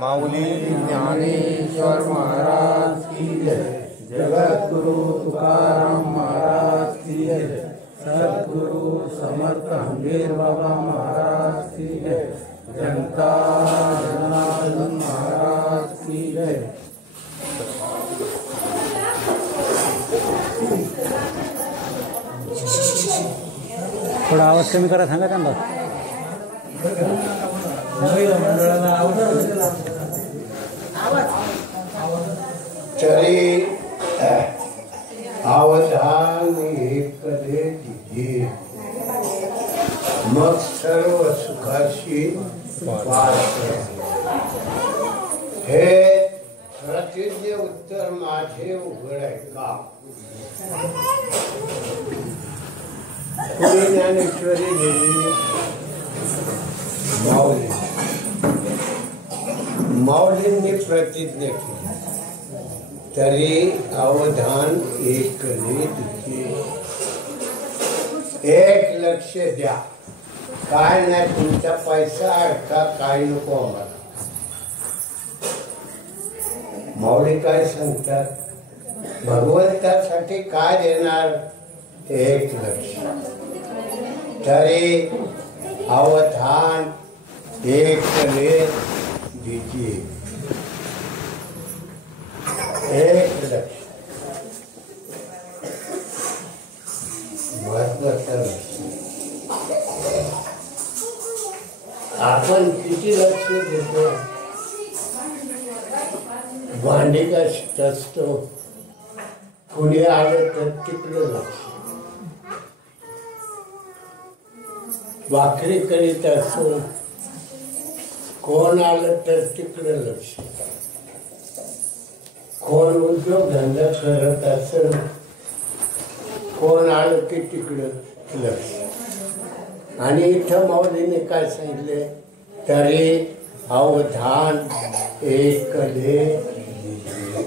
माऊली ज्ञानेश्वर महाराज की जय, जगद्गुरु तुकाराम महाराज की जय, सद्गुरु समर्थ हंबीर बाबा महाराज की जय, जनता जनार्दन महाराज की जय। थोडा आवाज कमी करा, सांगा त्यांना। चरी अवधान एकले तिथे, मग सर्व सुखाशी वास। हे प्रतिज्ञ उत्तर माझे उघड आहे का? पुणे ज्ञानेश्वरी देवी माऊलींनी प्रतिज्ञा केली, तरी अवधान एकले तिथे। एक लक्ष द्या, काय नाही तुमचा पैसा अडका, काय नको आम्हाला। माऊली काय सांगतात, भगवंतासाठी काय देणार? एक लक्ष, तरी अवधान एकले दीजिए। एक लक्ष, महत्वाचं लक्ष। आपण किती लक्ष देतो? भांडी घासत असतो, कुणी आलं तर तिकडं लक्ष, भाकरी करीत असतो, कोण आलं तर तिकडं लक्ष, कोण उद्योग धंदा करत असेल, कोण आलं की तिकडं लक्ष। आणि इथं माऊलीने काय सांगितले, तरी अवधान एकले दीजिए।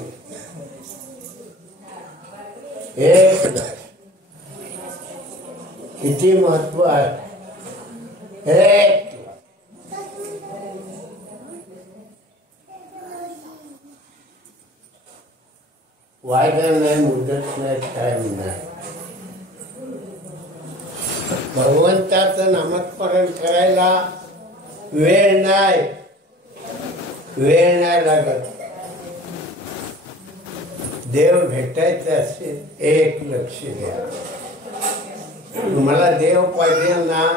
एक लक्ष, किती महत्व आहे। एक वायदा नाही, मुदत नाही, टाइम नाही। भगवंताचं नामस्मरण करायला वेळ नाही, वेळ नाही लागत। देव भेटायचं असेल, एक लक्ष द्या। तुम्हाला देव पाहिजे ना,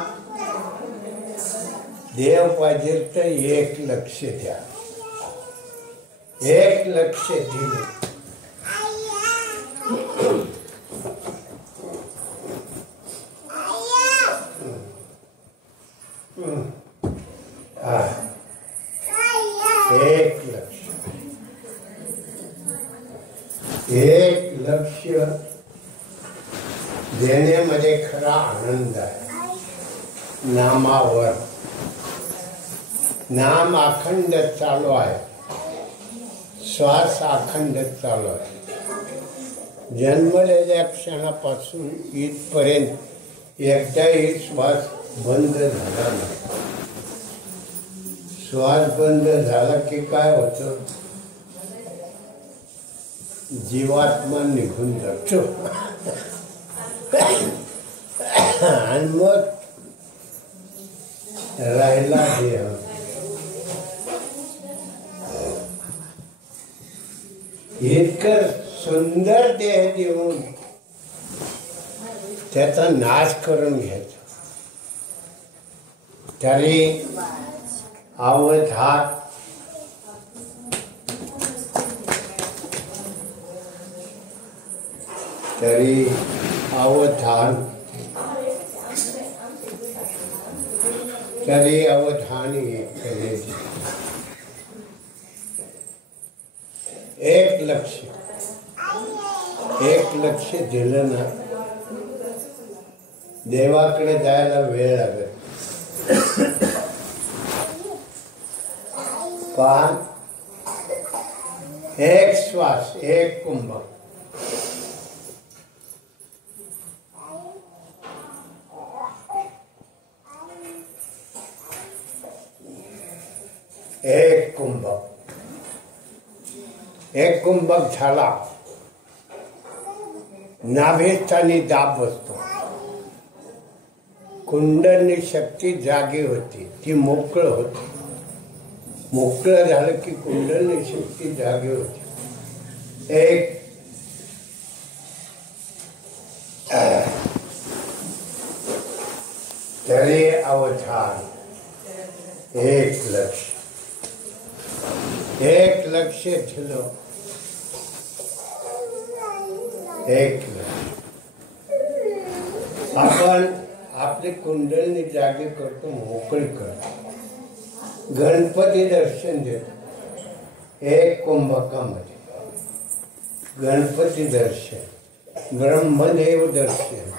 देव पाहिजे तर एक लक्ष द्या। एक लक्ष दिलं, एक लक्ष, एक लक्ष देण्यामध्ये खरा आनंद आहे। नामावर नाम अखंड चालू आहे, श्वास अखंड चालू आहे। जन्मलेल्या क्षणापासून इथपर्यंत एकदाही श्वास बंद झाला नाही। श्वास बंद झाला की काय होतं? जीवात्मा निघून जातो आणि मग राहिला देह। इतकं सुंदर देह देऊन त्याचा नाश करून घ्यायचा, तरी अवधान तरी अवधान तरी अवधान एक लक्ष। एक लक्ष दिलं ना, देवाकडे जायला वेळ लागेल. पण एक श्वास, एक कुंभ, एक कुंभक, एक कुंभक झाला, नाभीस्थानी दाब बसतो. कुंडली शक्ती जागी होती, ती मोकळ होती. मोकळं झालं की कुंडली शक्ती जागी होती. एक तरी अवधान, एक लक्ष, एक लक्ष दिलं, एक लक्ष. आपण आपली कुंडली जागी करतो, मोकळी करतो. गणपती दर्शन देतो एक कुंभकामध्ये. गणपती दर्शन, ब्रह्मदेव दर्शन,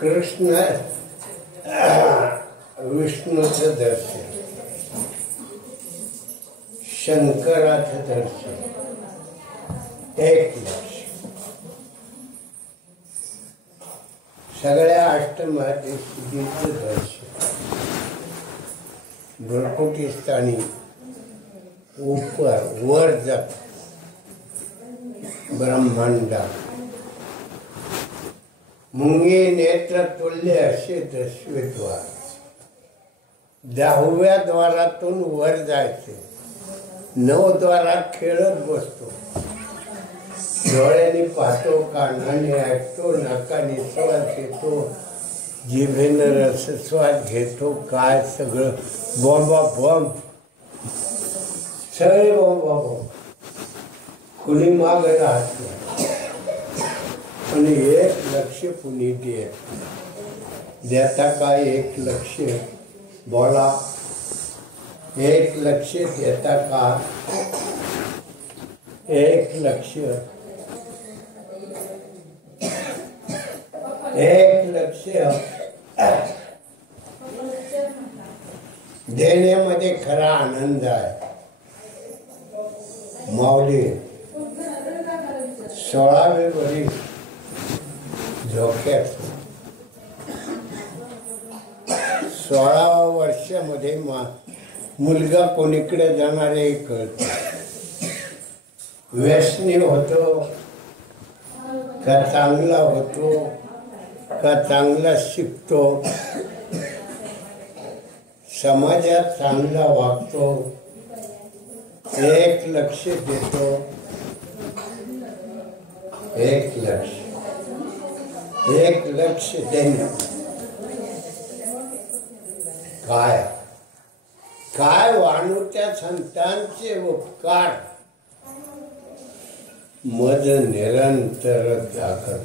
कृष्ण विष्णूचं दर्शन, शंकराचं दर्शन, एक लक्ष. सगळ्या अष्टमहादेवीचं दर्शन. भ्रकुटीस्थानी ऊपर वर जात ब्रह्मांडा. मुंगी नेत्र तुल्य असे 10वे द्वार. 10व्या द्वारातून वर जायचे. 9 द्वारात खेळत बसतो. डोळ्याने पाहतो, कानाने ऐकतो, नाकाने स्वाद घेतो, जिभेनं रसस्वाद घेतो. काय सगळं बॉम्बा बॉम्ब, सगळे बॉम्बा बॉम्ब. कुणी माग राहत नाही. पण एक लक्ष कुणी देता काय? एक लक्ष बोला. एक लक्ष देता का? एक लक्ष, एक लक्ष देण्यामध्ये खरा आनंद आहे. माऊली 16वे वर्षी झोक्यात. 16व्या वर्षामध्ये मुलगा कोणीकडे जाणार हे कळत. व्यसनी होतो का चांगला होतो का चांगला शिकतो, समाजात चांगला वागतो, एक लक्ष देतो. एक लक्ष, एक लक्ष देणं. काय काय वाणू त्या संतांचे उपकार. मज निरंतर जागर.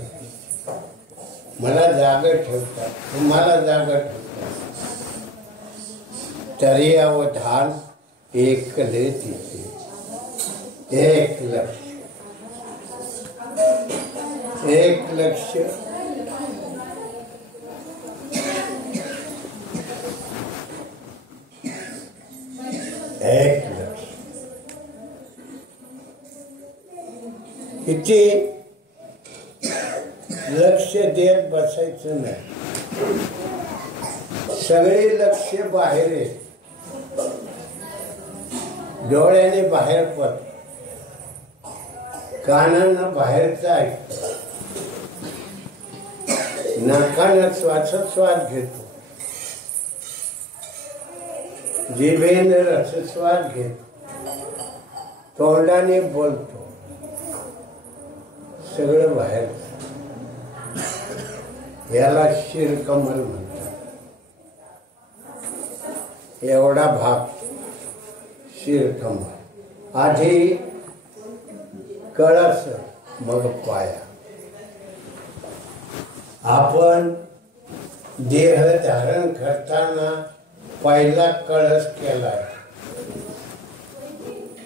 मला जागा ठेवतात, तुम्हाला जागा ठेवतात. तरी अवधान एकले तिथे. एक लक्ष, एक लक्ष, एक लक्ष. किती लक्ष देत बसायचं नाही. सगळे लक्ष बाहेर आहे. डोळ्याने बाहेर पडत, कानानं बाहेरचं ऐकतं, नाकानं श्वासोच्छ्वास घेतो, जिभेनं रसस्वाद घेतो, तोंडाने बोलतो. सगळं बाहेर. याला शिरकमल म्हणतात. एवढा भाग शिरकमल. आधी कळस, मग पाया. आपण देह धारण करताना पहिला कळस केलाय.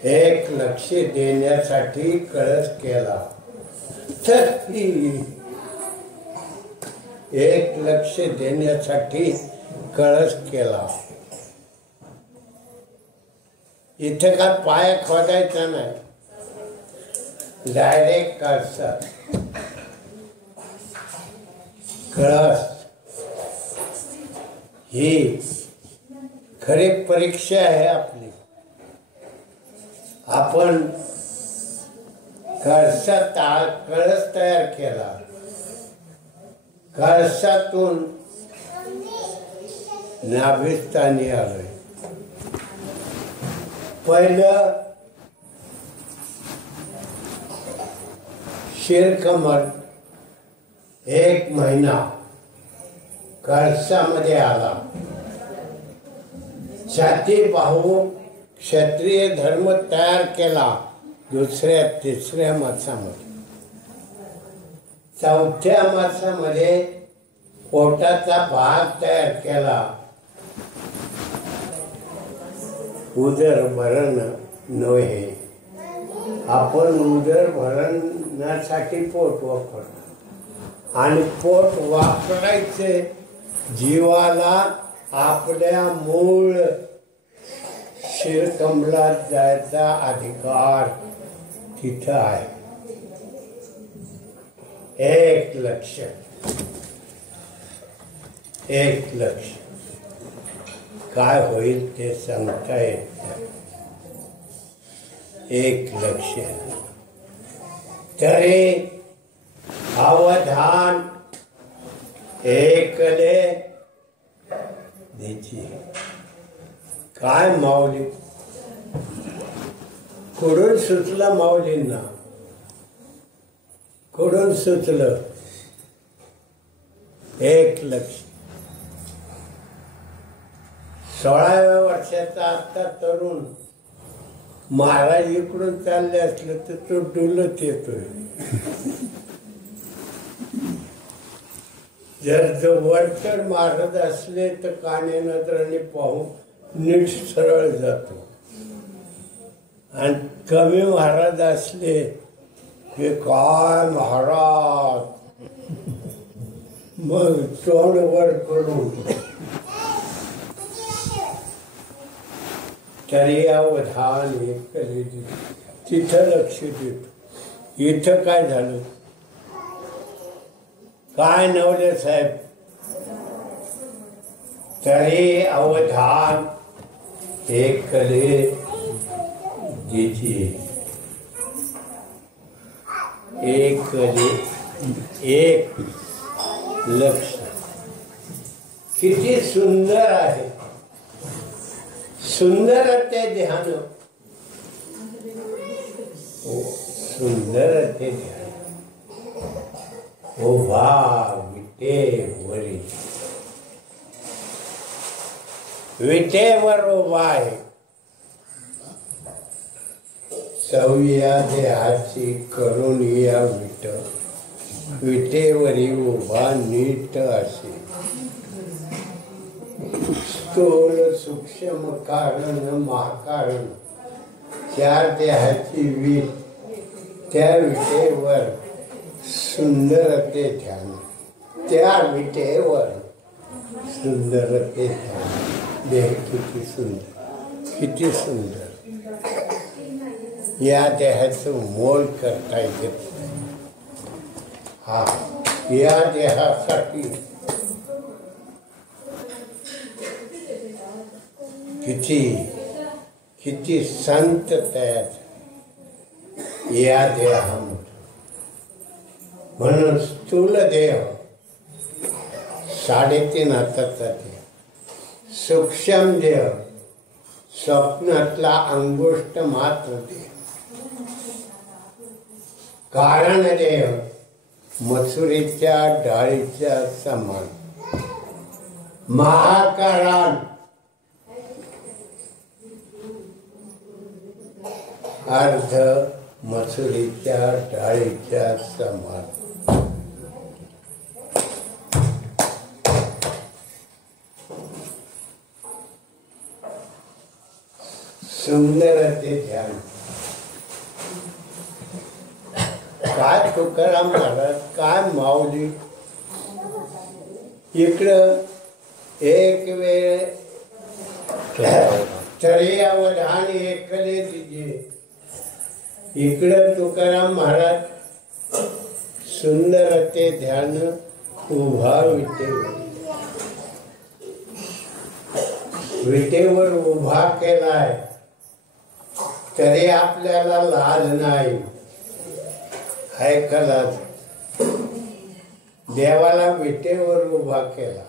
एक लक्ष देण्यासाठी कळस केला. तर एक लक्ष देण्यासाठी कळस केला. इथे का पाय खोदायचा नाही, डायरेक्ट कळसात. कळस ही खरी परीक्षा आहे आपली. आपण कळस तयार केला, कळसातून नाभिस्थानी आलोय. पहिलं शिरकमल 1 महिना कळसामध्ये आला. छाती बाहू क्षत्रिय धर्म तयार केला. दुसऱ्या तिसऱ्या मासामध्ये, चौथ्या मासामध्ये पोटाचा भाग तयार केला. उदरभरण नव्हे, आपण उदरभरणासाठी पोट वापरतो आणि पोट वापरायचे जीवाला आपल्या मूळ शिरकमलात जायचा अधिकार तिथं आहे. एक लक्ष, एक लक्ष. काय होईल ते सांगता येत नाही. एक लक्ष तरी अवधान एकले द्यायची. काय माऊली कुठून सुचलं माऊलींना, कुठून सुचलं एक लक्ष. 16व्या वर्षाचा आता तरुण महाराज इकडून चालले असले तर तो डुलत येतोय. जर जो वरचढ महाराज असले तर काने नजराने पाहून नीट सरळ जातो आणि कमी महाराज असले की काय महाराज, मग तोंड वर करून. तरी अवधान एकले तिथं लक्ष देतो. इथं काय झालं, काय नवले साहेब. तरी अवधान एकले द्यायची. एकले एक लक्ष. किती सुंदर आहे, सुंदर ते ध्यान. सुंदर ते ध्यान. उभा विटेवरी, विटेवर उभा आहे. सवया देहाची करून या विट, विटेवरी उभा नीट असे. स्थूल सूक्ष्म कारण महाकारण 4 देहाची वीट. त्या विटेवर सुंदर ते ध्यान. त्या विटेवर सुंदर ते ध्यान. देह किती सुंदर, किती सुंदर. या देहाचं मोल करता येत. हा या देहासाठी किती किती संत तयार या देहामध्ये. म्हणून स्थूल देह 3.5 हाताचा देह, सूक्ष्म देह स्वप्नातला अंगुष्ठ मात्र देह, कारण देह मसुरीच्या डाळीच्या समान, महाकारण अर्ध मसुरीच्या डाळीच्या समान. सुंदर ते ध्यान. काय तुकाराम महाराज, काय माऊली. इकडं एक वेळ तरी अवधान एकले तिचे. इकडं तुकाराम महाराज सुंदर ते ध्यान उभा विटेवर उभा केलाय, तरी आपल्याला लाज नाही. ऐकला, देवाला विटेवर उभा केला.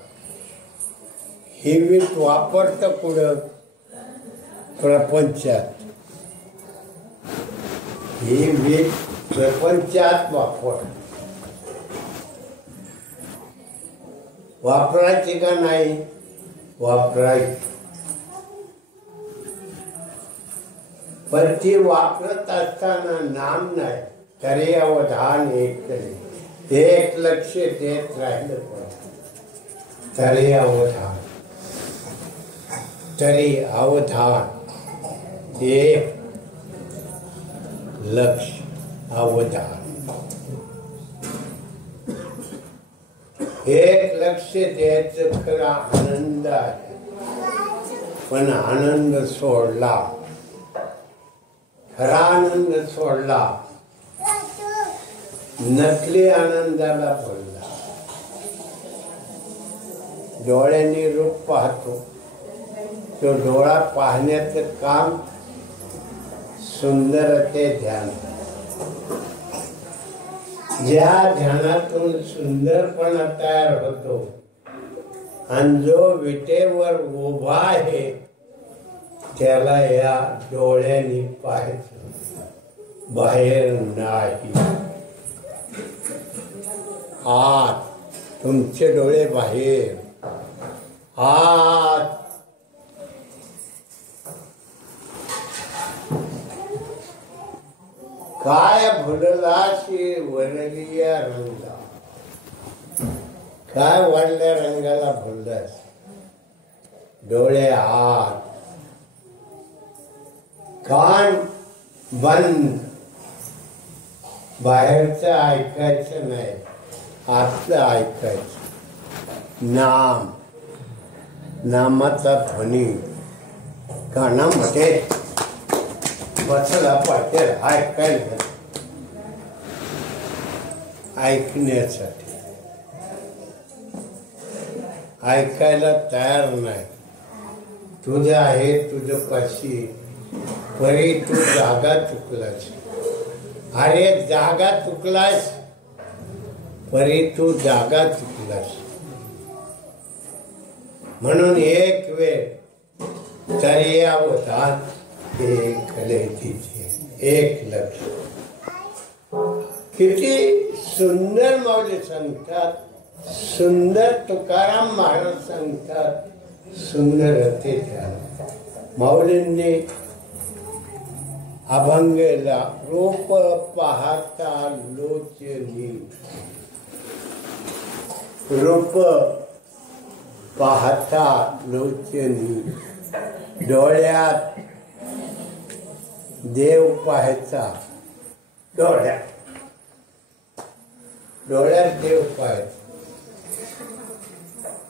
ही वीट वापरतं कुठं? प्रपंचात. ही वीट प्रपंचात वापरायची का नाही? वापरायची. पण ती वापरत असताना नाम नाही, तरी अवधान एक लक्ष देत राहिलं पाहिजे. तरी अवधान एक लक्ष अवधान. एक लक्ष द्यायचं खरा आनंद आहे, पण आनंद सोडला, खरा आनंद सोडला, नकली आनंदाला भरला. डोळ्यांनी रूप पाहतो, तो डोळा पाहण्याचं काम सुंदर ते ध्यान. ज्या ध्यानातून सुंदरपणा तयार होतो, आणि जो विटेवर उभा आहे त्याला या डोळ्यांनी पाहायचं, बाहेर नाही. आत, तुमचे डोळे बाहेर, आत. काय भुललाशी वरलिया रंगा, काय वाढल्या रंगाला भुललास? डोळे आत, कान बंद. बाहेरचं ऐकायचं नाही, आतलं ऐकायचं. नाम, नामाचा ध्वनी कानामध्ये बसला पाहिजे. ऐकण्यासाठी ऐकायला तयार नाही. तुझं आहे तुझं पाशी, परी तू जागा चुकलास. अरे जागा चुकलास, परी तू जागा चुकलास. म्हणून एक वेळ तरी अवधान एक लक्ष. किती सुंदर माऊली सांगतात, सुंदर तुकाराम महाराज सांगतात, सुंदर ते ध्यान. माऊलींनी अभंगेला रूप पाहता लोचनी, रूप पाहता लोचनी. डोळ्यात देव पाहायचा, डोळ्यात देव पाहायचा.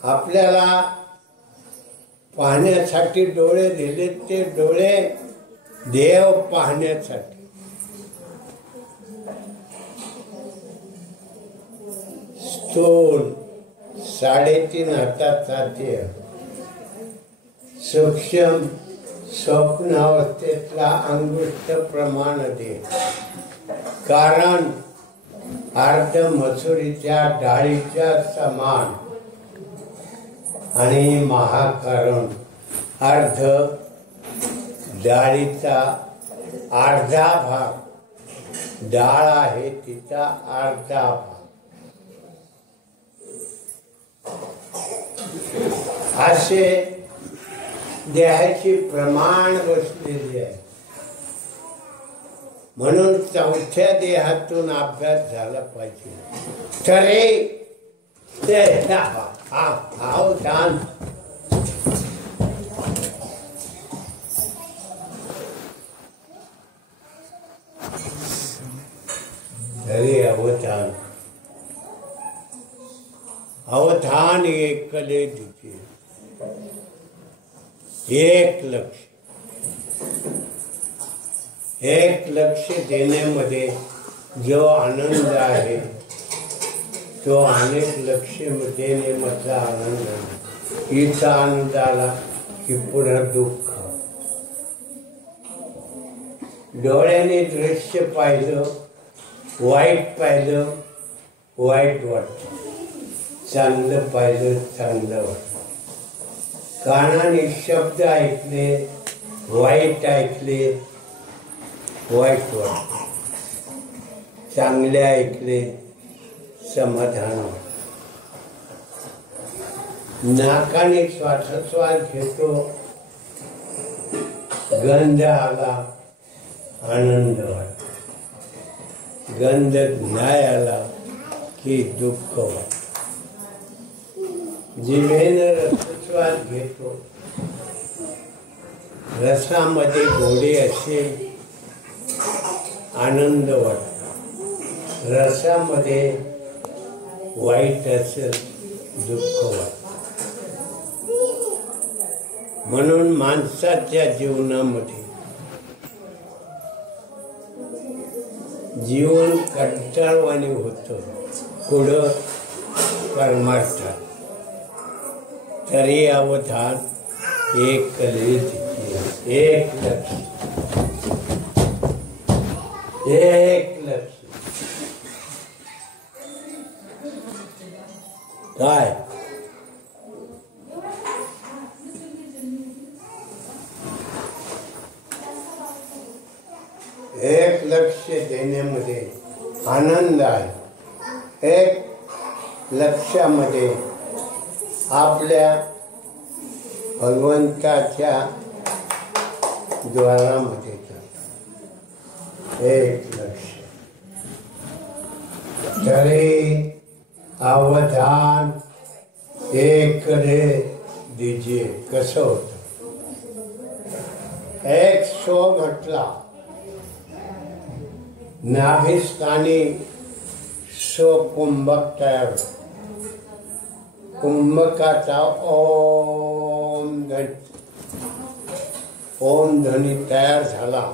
आपल्याला पाहण्यासाठी डोळे दिले, ते डोळे देव पाहण्यासाठी. स्थूल 3.5 हाताचा देह, सूक्ष्म स्वप्न अवस्थेतला अंगुष्ठ प्रमाण दे. कारण अर्ध मसुरीच्या डाळीच्या समान, आणि महाकारण अर्ध डाळीचा अर्धा भाग, डाळ आहे तिचा अर्धा भाग. असे देहाची प्रमाण बसलेली आहे. म्हणून चौथ्या देहातून अभ्यास झाला पाहिजे. तरी ते छान. धरे अवधान, अवधान एकले दिजे, एक लक्ष देण्यामध्ये जो आनंद आहे तो अनेक लक्ष देण्यामधला आनंद आहे. इथं आनंद आला की पुन्हा दुःख. डोळ्याने दृश्य पाहिलं, वाईट पाहिलं, वाईट वाटतं. चांगलं पाहिलं, चांगलं वाटतं. कानाने शब्द ऐकले, वाईट ऐकले, वाईट वाटतं. चांगले ऐकले, समाधान वाटतं. नाकाने श्वासोच्छ्वास घेतो, गंध आला, आनंद वाटतो. गंध नाही आला की दुःख वाटतं. जिभेनं रसस्वाद घेतो, रसामध्ये गोडे असेल आनंद वाटतो, रसामध्ये वाईट असेल दुःख वाटतं. म्हणून माणसाच्या जीवनामध्ये जीवन कंटाळवाणी होतं पुढं परमार्थात. तरी अवधान एक एक लक्ष, एक लक्ष. काय एक लक्ष देण्यामध्ये आनंद आहे. एक लक्षामध्ये आपल्या भगवंताच्या द्वारामध्ये एक लक्ष. तरी अवधान एकले दीजिए. कसं होतं? एक सो म्हटला, नाभिस्थानी सो कुंभक तयार होतो. कुंभकाचा ओम ध्वनी, ओम ध्वनी तयार झाला.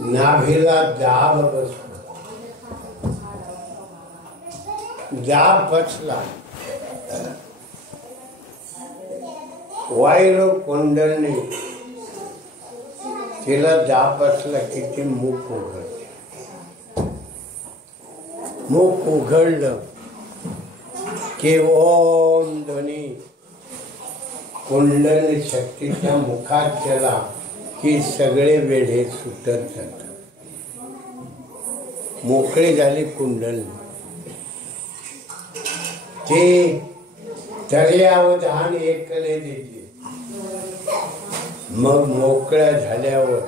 नाभीला दाब बसला, दाब बसला. वायू कुंडलने तिला दाब बसला की ती मुख उघडते. मुख उघडलं की ओम ध्वनी कुंडल शक्तीच्या मुखात गेला की सगळे वेढे सुटत जातात. मोकळी झाली कुंडल. ते तरी अवधान एकले दीजिए. मग मोकळ्या झाल्यावर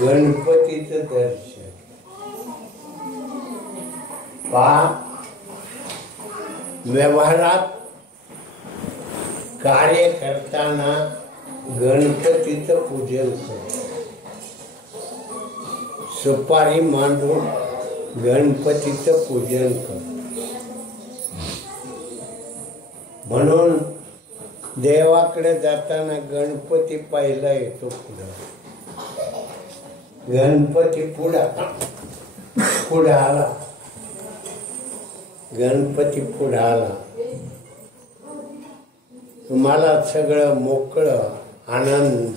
गणपतीचं दर्शन पहा. व्यवहारात कार्य करताना गणपतीचं पूजन करतो. सुपारी मांडून गणपतीचं पूजन करतो. म्हणून देवाकडे जाताना गणपती पहिला येतो पुढं. गणपती पुढे आला. गणपती पुढे आला. तुम्हाला सगळं मोकळं आनंद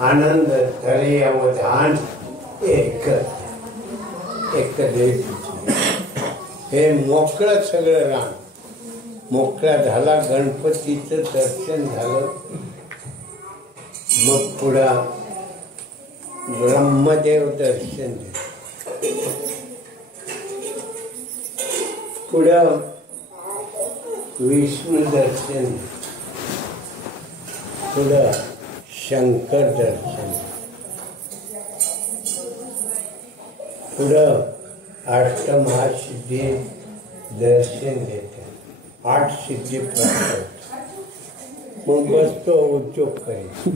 आनंद. तरी अवधान एक हे मोकळं सगळं रान मोकळा झाला. गणपतीचं दर्शन झालं. मग पुढा ब्रह्मदेव दर्शन दिलं. पुढं विष्णू दर्शन दिलं. पुढं शंकर दर्शन. पुढं अष्टमहासिद्धी दर्शन देते. 8 सिद्धी प्राप्त होतात. मग बसतो उद्योग करीत.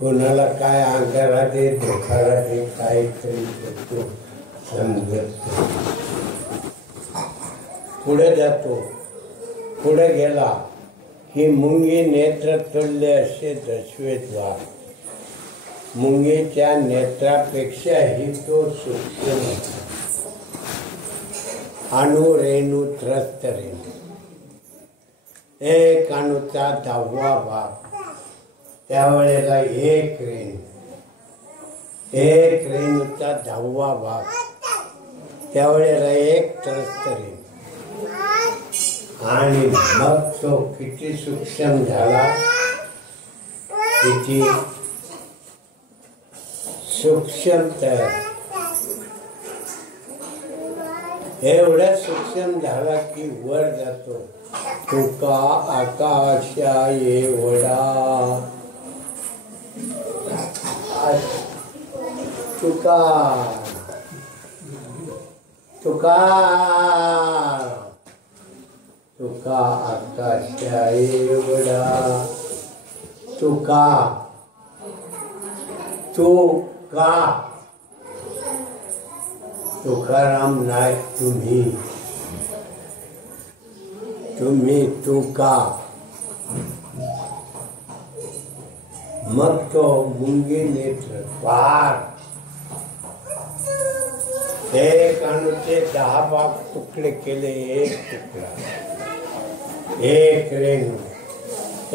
कोणाला काय अंगारा दे धोकारा दे काहीतरी करतो समजत. पुढे जातो. पुढे गेला की मुंगी नेत्र तुल्य असे दशवे द्वार. मुंगीच्या नेत्रापेक्षाही तो सूक्ष्म. अणु रेणू त्रस्त रेणू. एक अणुचा 10वा भाग. त्यावेळेला एक रेणू. एक रेणूचा 10वा भाग. त्यावेळेला एक त्रस्त रेणू. आणि मग तो किती सूक्ष्म झाला, किती सूक्ष्म तयार. एवढा सूक्ष्म झाला की वर जातो. तुका आकाशा एवढा. तुका तुका तुका आकाशा एवढा. तुका तुका तुकाराम नाही तुम्ही. तुम्ही तुका. मग तो मुंगी नेत्र पार. एक अणुचे 10 भाग तुकडे केले. एक तुकडा. एक रेणू.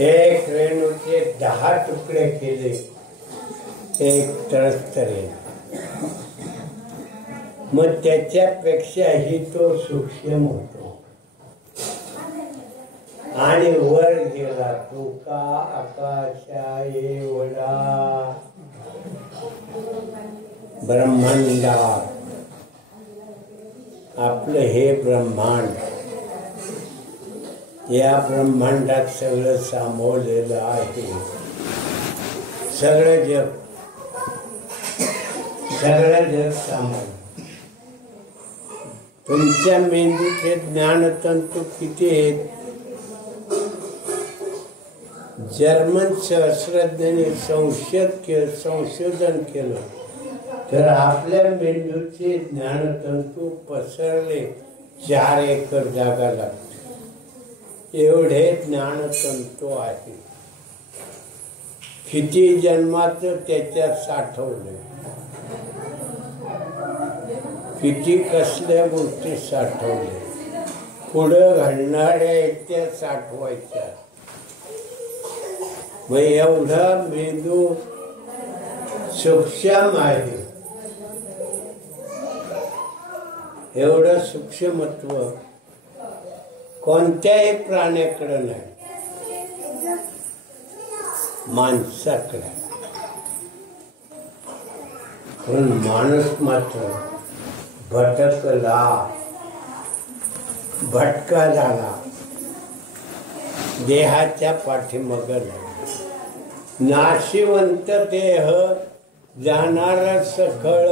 एक रेणूचे 10 तुकडे केले. एक त्रस्त रेणू. मग त्याच्यापेक्षाही तो सूक्ष्म होतो. आणि वर गेला. तुका आकाशा एवढा. ब्रह्मांडात. आपलं हे ब्रह्मांड. या ब्रह्मांडात सगळं सामावलेलं आहे. सगळं जग. सगळं जग सामावलं. तुमच्या मेंदूचे ज्ञानतंतू किती आहेत? जर्मन शास्त्रज्ञांनी संशोधन केलं तर आपल्या मेंदूचे ज्ञानतंतू पसरले 4 एकर जागा लागते. एवढे ज्ञानतंतू आहे. किती जन्माचं त्याच्यात साठवलं. किती कसल्या गोष्टी साठवल्या. पुढं घडणाऱ्या त्या साठवायच्या. मग एवढा मेंदू सूक्ष्म आहे. एवढं सूक्ष्मत्व कोणत्याही प्राण्याकडे नाही. माणसाकडे. पण माणूस मात्र भटकला. भटका झाला. देहाच्या पाठीमागे लागला. नाशिवंत देह जाणार सखळ.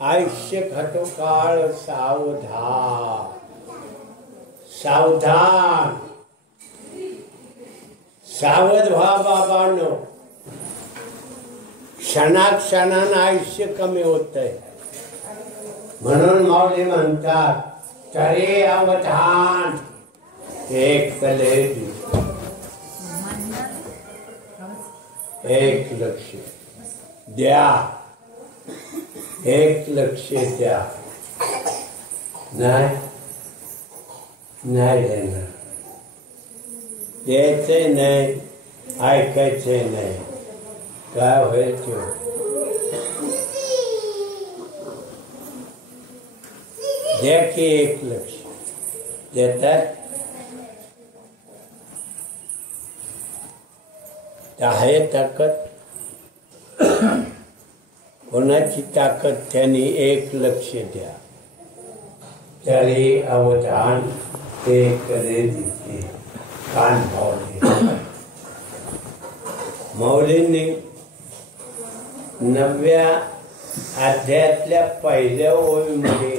आयुष्य खातो काळ सावधान. सावधान. सावध व्हा बाबांनो. क्षणाक्षणानं आयुष्य कमी होत आहे. म्हणून माऊली म्हणतात तरी अवधान. एक कलेजी. एक लक्ष द्या. एक लक्ष द्या. नाही नाही देणार. द्यायचंय नाही. ऐकायचंय नाही. काय होईल ते. द्या की एक लक्ष देतात. आहे ताकद. कोणाची ताकद त्यांनी एक लक्ष द्या. तरी अवधान ते करे दिसते. कान भावले. मौलींनी 9व्या अध्यायातल्या पहिल्या ओळीमध्ये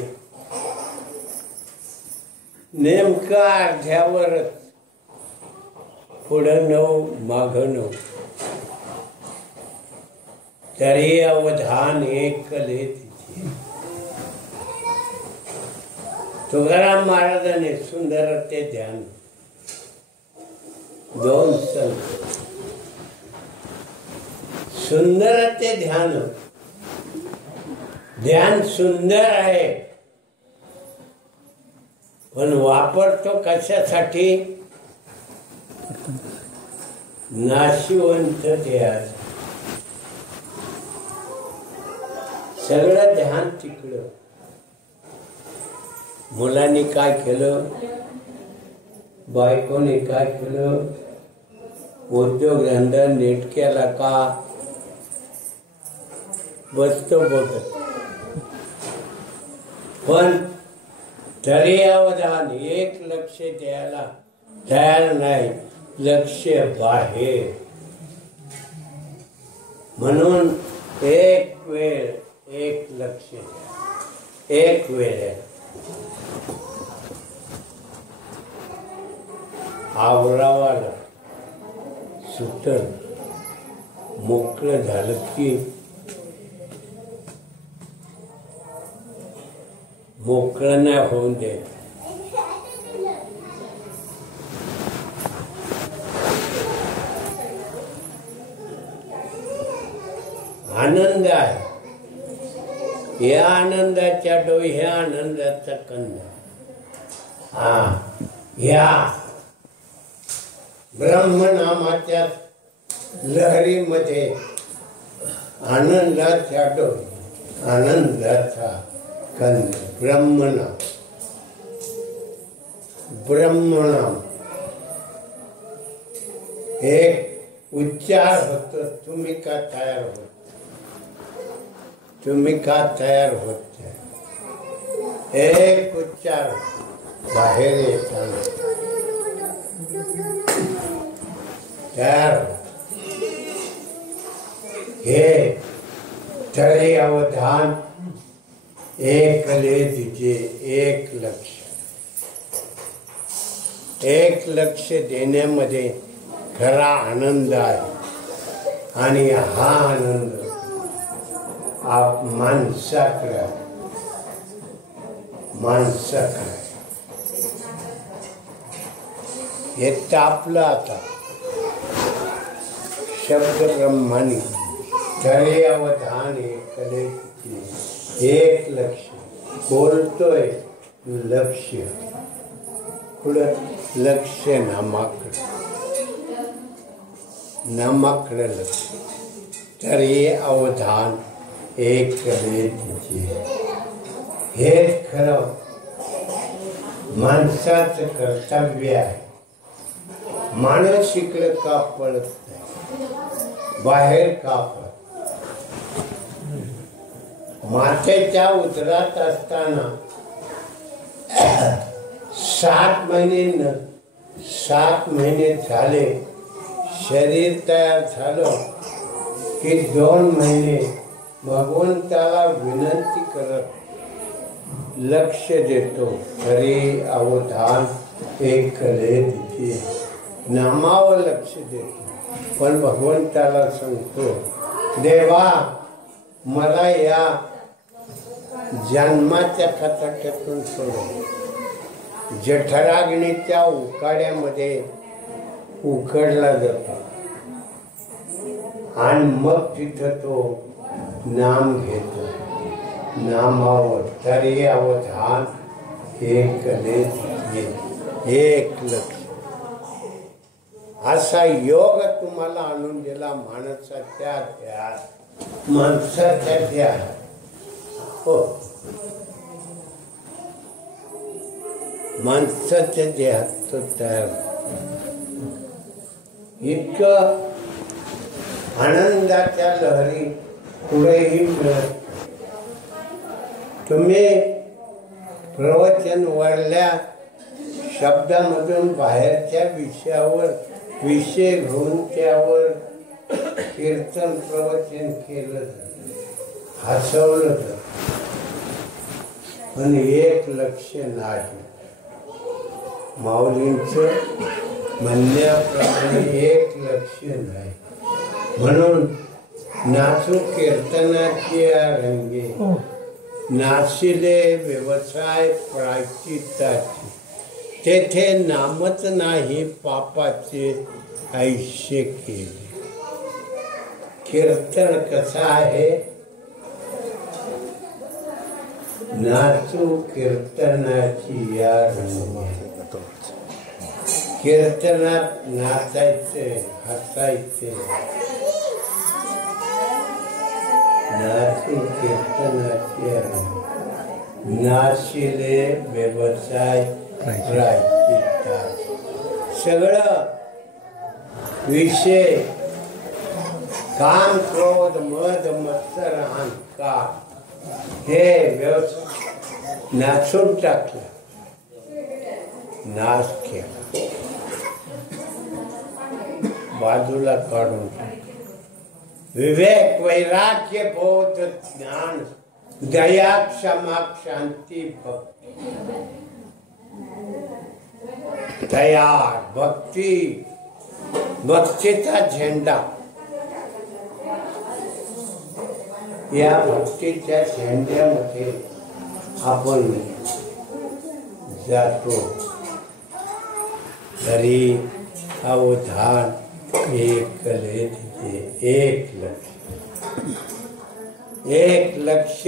नेमका अर्ध्यावरच पुढं 9 मागं 9 तरी अवधान एकले तिचे. तुकाराम महाराजांनी सुंदर ते ध्यान 2 संत सुंदर ते ध्यान. ध्यान सुंदर आहे पण वापरतो कशासाठी? नाशिवंत ध्यान. सगळं ध्यान तिकडं. मुलांनी काय केलं, बायकोने काय केलं, उद्योगधंदा नीट केला का, बसतो बघत. पण तरी अवधान एक लक्ष द्यायला तयार नाही, लक्ष बाहेर. म्हणून एक वेळ एक लक्ष द्या, एक वेळ आवरावाला सुटर मोकळं झालं की मोकळं नाही होऊन दे. आनंद आहे, या आनंदाच्या डोई, ह्या आनंदाचा कंद. ह्या ब्रह्मनामाच्या लहरीमध्ये आनंदाच्या डोई, आनंदाचा कंद. ब्रह्मनाम, ब्रह्मनाम एक उच्चार होतो. तुम्ही का तयार होत, तुम्ही का तयार होत? एक उच्चार बाहेर येताना तयार होत. हे तरी अवधान एकले तिचे. एक लक्ष, एक लक्ष देण्यामध्ये खरा आनंद आहे. आणि हा आनंद माणसाकडे, माणसाकडे हे तापलं आता. शब्द ब्रह्मानी तरी अवधान एकले तिचे. एक लक्ष बोलतोय, लक्ष पुढं, लक्ष नामाकडे, नामाकडे लक्ष. तरी अवधान एकले तिचे. हेच खरं माणसाचं कर्तव्य आहे. माणूस इकडे का पळत नाही, बाहेर का पळत? मातेच्या उदरात असताना 7 महिने झाले, शरीर तयार झालं की 2 महिने भगवंताला विनंती करत लक्ष देतो. तरी अवधान एकले तिचे. नामावर लक्ष देतो पण भगवंताला सांगतो, देवा मला या जन्माच्या खचाट्यातून सोडव. जठराग्नीच्या उकाड्यामध्ये उकडला जातो आणि मग तिथं तो नाम घेतो. नामावर तरी अवधान एकले तिचे. एक लक्ष. असा योग तुम्हाला आणून दिला माणसाच्या ध्यान, माणसाच्या ध्यान. हो, माणसाच्या ध्यानात तो तयार. इतकं आनंदाच्या लहरी पुढेही मिळत. तुम्ही प्रवचन वरल्या शब्दामधून बाहेरच्या विषयावर विषय घेऊन त्यावर कीर्तन प्रवचन केलं, हसवलं तर, पण एक लक्ष नाही. माऊलींचं म्हणण्याप्रमाणे एक लक्ष नाही. म्हणून नाचू कीर्तनाची रंगे, नाशिले व्यवसाय प्रायश्चित्ताची, तेथे नामच नाही पापाचे आयुष्य केले. कीर्तन कसं आहे? नाचू कीर्तनाची या रंगे. कीर्तनात नाचायचे, हसायचे. नाचू कीर्तनाची रंगे, नाशिले व्यवसाय प्रायश्चित्ता. सगळं विषय काम, क्रोध, मद, मत्सर, अहंकार हे व्यवस्थित नाचून टाकलं, नाश केला, बाजूला काढून टाकलं. विवेक, वैराग्य, बोध, ज्ञान, दया, क्षमा, शांती, भक्ती, दया, भक्ती, भक्तीचा झेंडा. या भक्तीच्या झेंड्यामध्ये आपण जातो. तरी अवधान एक लक्ष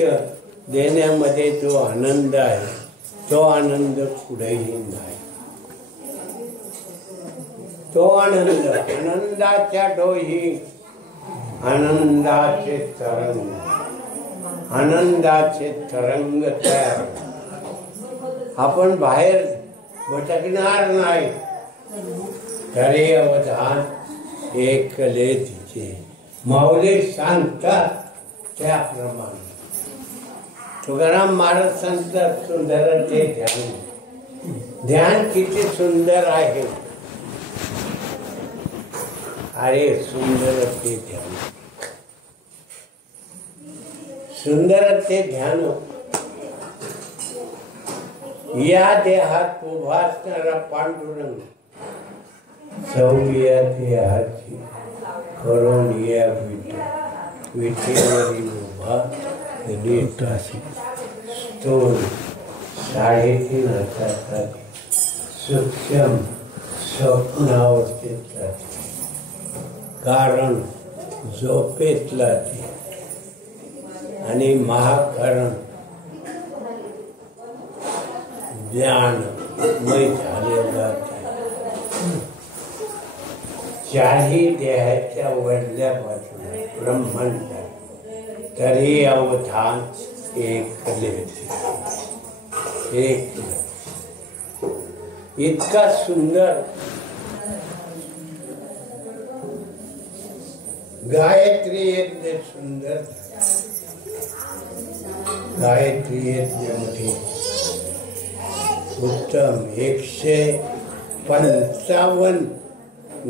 देण्यामध्ये जो आनंद आहे तो आनंद कुठेही नाही. तो आनंद, आनंदाच्या डोही आनंदाचे तरंग, आनंदाचे तरंग तयार. आपण बाहेर भटकणार नाही. तरी अवधान एकले तिचे. माऊली सांगतात त्याप्रमाणे. तुकाराम महाराज सांगतात सुंदर ते ध्यान. ध्यान किती सुंदर आहे. अरे सुंदर ते ध्यान, सुंदर ते ध्यान. या देहात उभा असणारा पांडुरंग सौया देहाची करून या विठेवरील उभा स्थूल 3.5 हाताचा सूक्ष्म स्वप्नावस्थेत राहते. कारण झोपेतला ते आणि महाकारण ज्ञानमय झालेला ते. चारही देहाच्या वडल्या बाजूला ब्रह्मांड. तरी अवधान एकले एक. इतका सुंदर गायत्री यज्ञ सुंदर. गायत्री यज्ञामध्ये उत्तम 155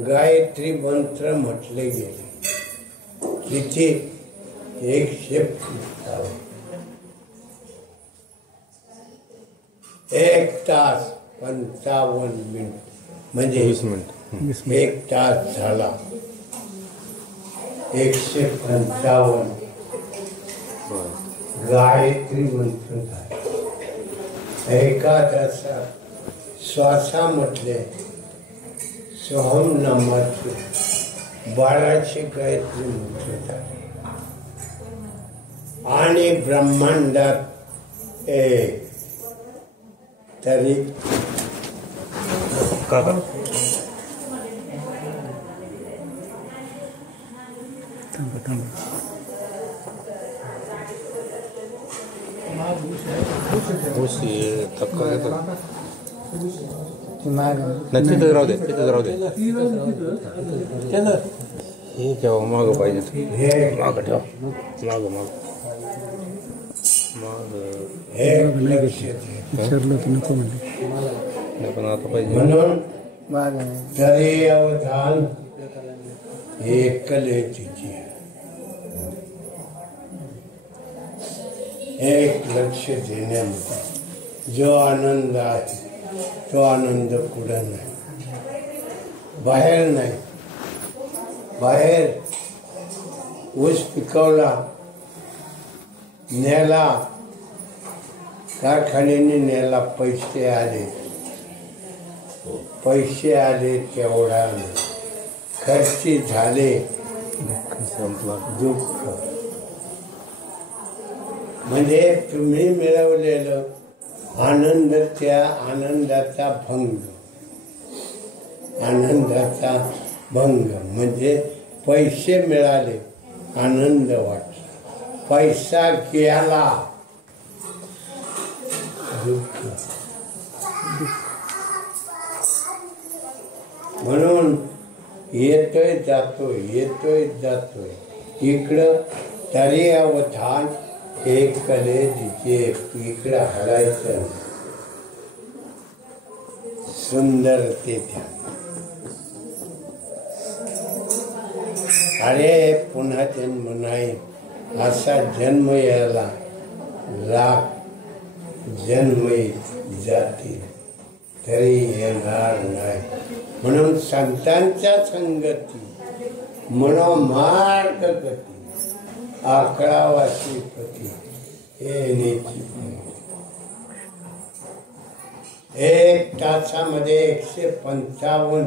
गायत्री मंत्र म्हटले गेले. किती? 155. 1 तास 55 मिनिट म्हणजे 20 मिनिट. 1 तास झाला. 155 गायत्री मंत्र झाले. एका तासात श्वासा म्हटले सोहम नामाचे 1200 गायत्री मंत्र झाले. आणि ब्रह्मांडात एक. तरी तिथं राहू दे, तिथं राहू दे. हे ठेवा मागं पाहिजे. मागं ठेवा, मागं मागं विचारलं तर नको म्हणले. पण आता पाहिजे म्हणून तरी अवधान एकले तिची. एक लक्ष देण्यामध्ये जो आनंद आहे तो आनंद कुठं नाही. बाहेर नाही. बाहेर ऊस पिकवला, नेला, कारखान्याने नेला, पैसे आले तेवढा खर्ची झाले, दुःख. म्हणजे तुम्ही मिळवलेलं आनंद, त्या आनंदाचा भंग म्हणजे पैसे मिळाले, आनंद वाटला, पैसा गेला, दुःख. म्हणून येतोय जातोय इकडं तरी अवधान एकले दिजे, इकडं हलायचं. सुंदर ते ध्यान. अरे पुन्हा जन्म नाही, असा जन्म यायला लाख जन्म जातील तरी येणार नाही. म्हणून संतांच्या संगती मनोमार्ग गती, आकळावाची पती येण्याची. 1 तासामध्ये 155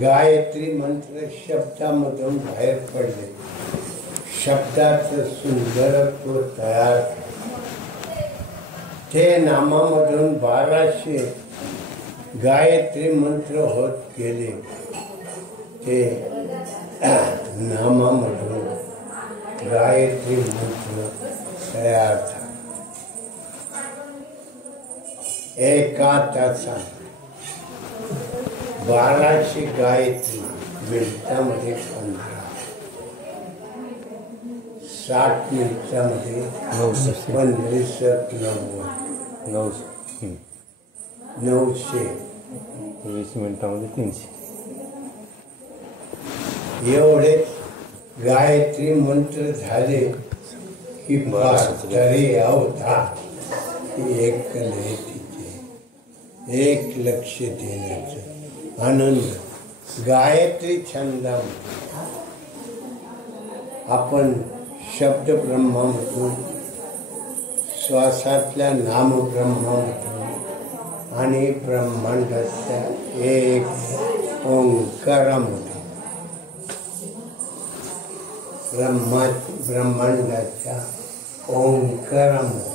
गायत्री मंत्र शब्दामधून बाहेर पडले. शब्दाचं सुंदरत्व तयार. ते नामामधून 1200 गायत्री मंत्र होत गेले. ते नामामधून गायत्री मंत्र तयार झाला. 1 तासात 1200 गायत्री, मिनिटामध्ये 15, 60 मिनिटामध्ये 900, 20 मिनिटामध्ये 300. एवढे गायत्री मंत्र झाले की तरी अवधान एक लक्ष देण्याचं आनंद. गायत्री छंदामध्ये आपण शब्द ब्रह्मामधून, श्वासातल्या नाम ब्रह्मामधून आणि ब्रह्मांडाच्या एक ओंकारामध्ये, ब्रह्मांडाच्या ओंकारामध्ये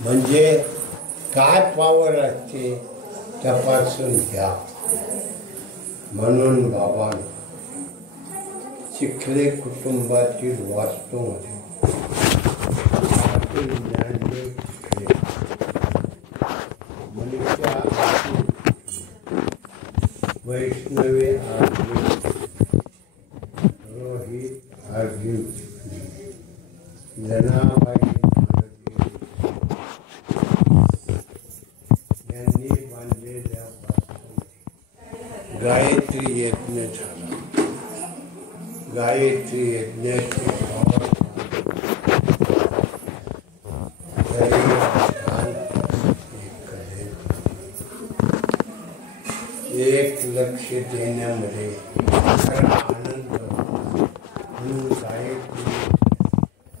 म्हणजे काय पावर असते तपासून घ्या. म्हणून बाबांनो, चिखले कुटुंबातील वास्तूमध्ये वैष्णवी रोहित अर्जुन, जनाबाई यांनी बांधलेल्या गायत्री यज्ञ झाला. गायत्री यज्ञाची एक लक्ष देण्यामध्ये आनंद. म्हणून गायत्री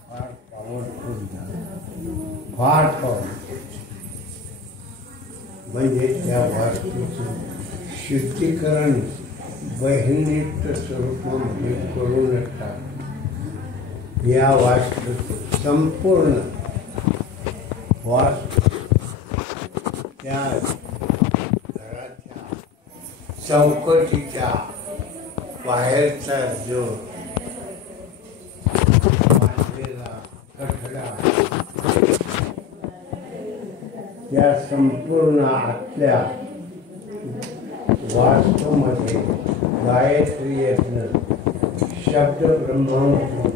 फार पॉवरफुल झाला, फार पॉवरफुल. म्हणजे त्या वास्तूचं शुद्धीकरण बहिर्निष्ठ स्वरूपामध्ये करू नका. या वास्तूचं संपूर्ण वास्तू त्या चौकटीच्या बाहेरचा जो बांधलेला कठडा, त्या संपूर्ण आतल्या वास्तूमध्ये गायत्री यज्ञ शब्द ब्रह्मामधून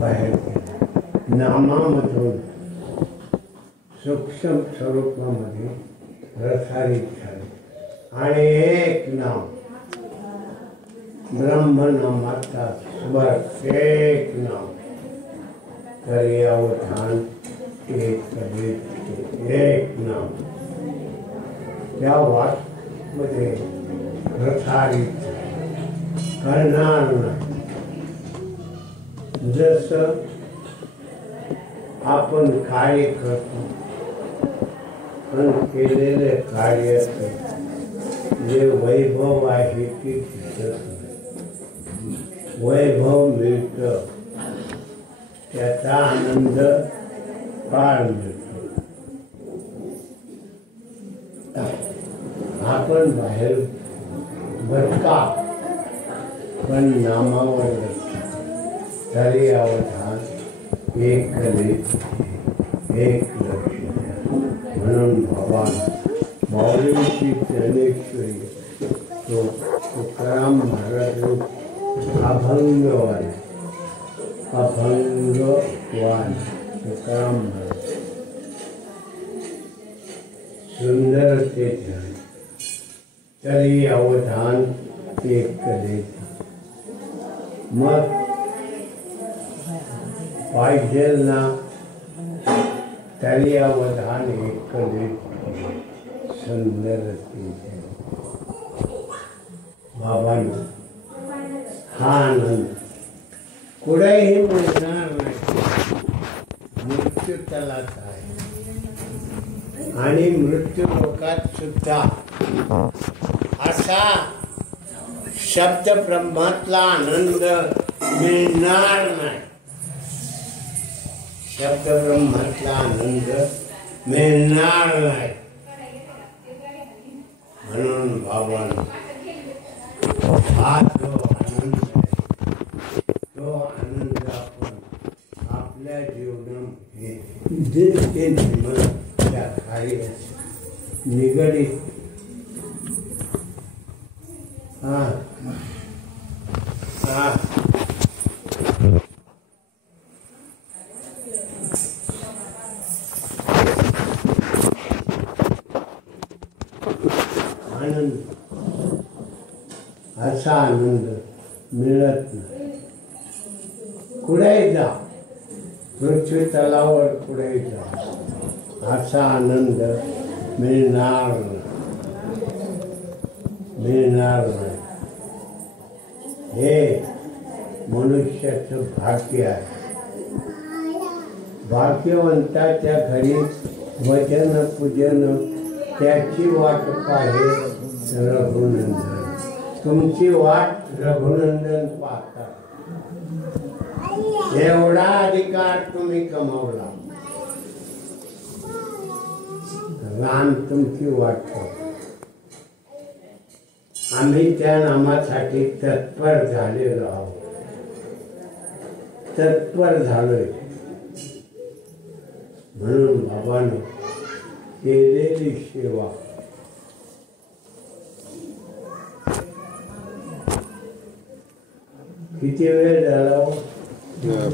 बाहेर गेला, नामामधून सूक्ष्म स्वरूपामध्ये प्रसारित झाले. आणि एक नाम ब्रह्मनामाचा स्वर, एक नाम तरी अवधान एक नाम. त्या वाटमध्ये प्रसारित करणार नाही. जसं आपण कार्य करतो पण केलेले कार्याचे जे वैभव आहे ते दिसत नाही. वैभव मिळतं त्याचा आनंद फार मिळतो. आपण बाहेर बसता पण नामावर तरी अवधान एक लक्ष म्हणून भगवान माऊलींची ज्ञानेश्वरी तो तुकाराम महाराज अभंगवान तुकाराम महाराज सुंदर ते ध्यान तरी अवधान एक मग पाहिजे ना तरी अवधान एक सुंदर बाबांनो हा आनंद कुठेही मिळणार नाही. मृत्यू तलात आहे आणि मृत्यू लोकात सुद्धा असा शब्द ब्रह्मातला आनंद मिळणार नाही. शब्द ब्रह्मातला आनंद मिळणार नाही. म्हणून बाबांनो हा जो आनंद आहे तो आनंद आपण आपल्या जीवनामध्ये त्या कार्याशी निगडीत आनंद असा आनंद मिळत नाही. कुठेही जा पृथ्वी तलावर कुठेही जा असा आनंद मिळणार नाही. हे मनुष्याचं भाग्य आहे. भाग्यवंताच्या घरी वचन पूजन त्याची वाट पाहे रघुनंदन. तुमची वाट रघुनंदन पाहतात. एवढा अधिकार तुम्ही कमावला. राम तुमची वाट पाहतो. आम्ही त्या नामासाठी तत्पर झालेलो आहोत. तत्पर झालोय. म्हणून बाबांनो केलेली सेवा किती वेळ झाला?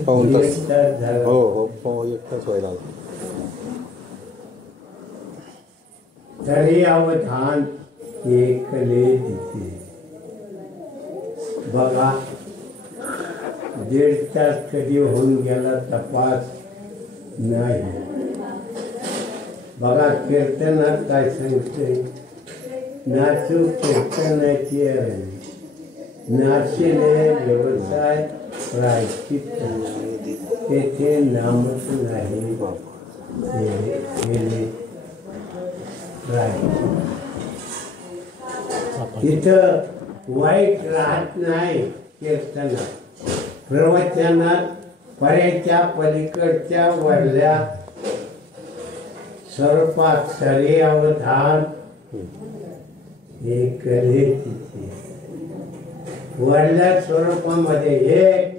पाऊण तास. एक तास झाला. हो 1 तास व्हायला. तरी अवधान एकले दिसे. बघा 1.5 तास कधी होऊन गेला तपास नाही. बघा कीर्तनात काय सांगते? नाचू कीर्तनाची नाचले व्यवसाय प्रायश्चित. तेथे नामच नाही तिथं वाईट राहत नाही. कीर्तनात प्रवचनात पर्याच्या पलीकडच्या वरल्या स्वरूपात सरे अवधान एकले तिथे. वरल्या स्वरूपामध्ये एक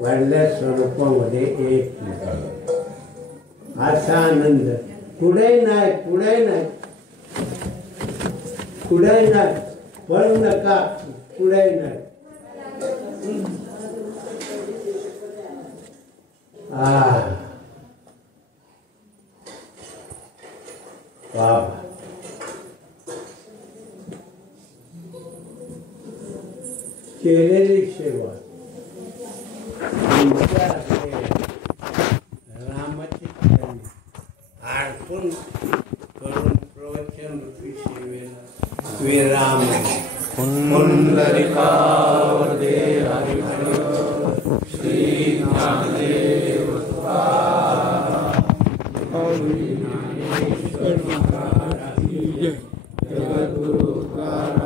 वरल्या स्वरूपामध्ये एक असा आनंद कुठे नाही. पळू नका. कुठे नाही. बाबा केलेली सेवा रामाची अर्पण पुंडलिकावरदे हरिहर श्री ज्ञानदेव तुकाराम जगद्गुरु तुकाराम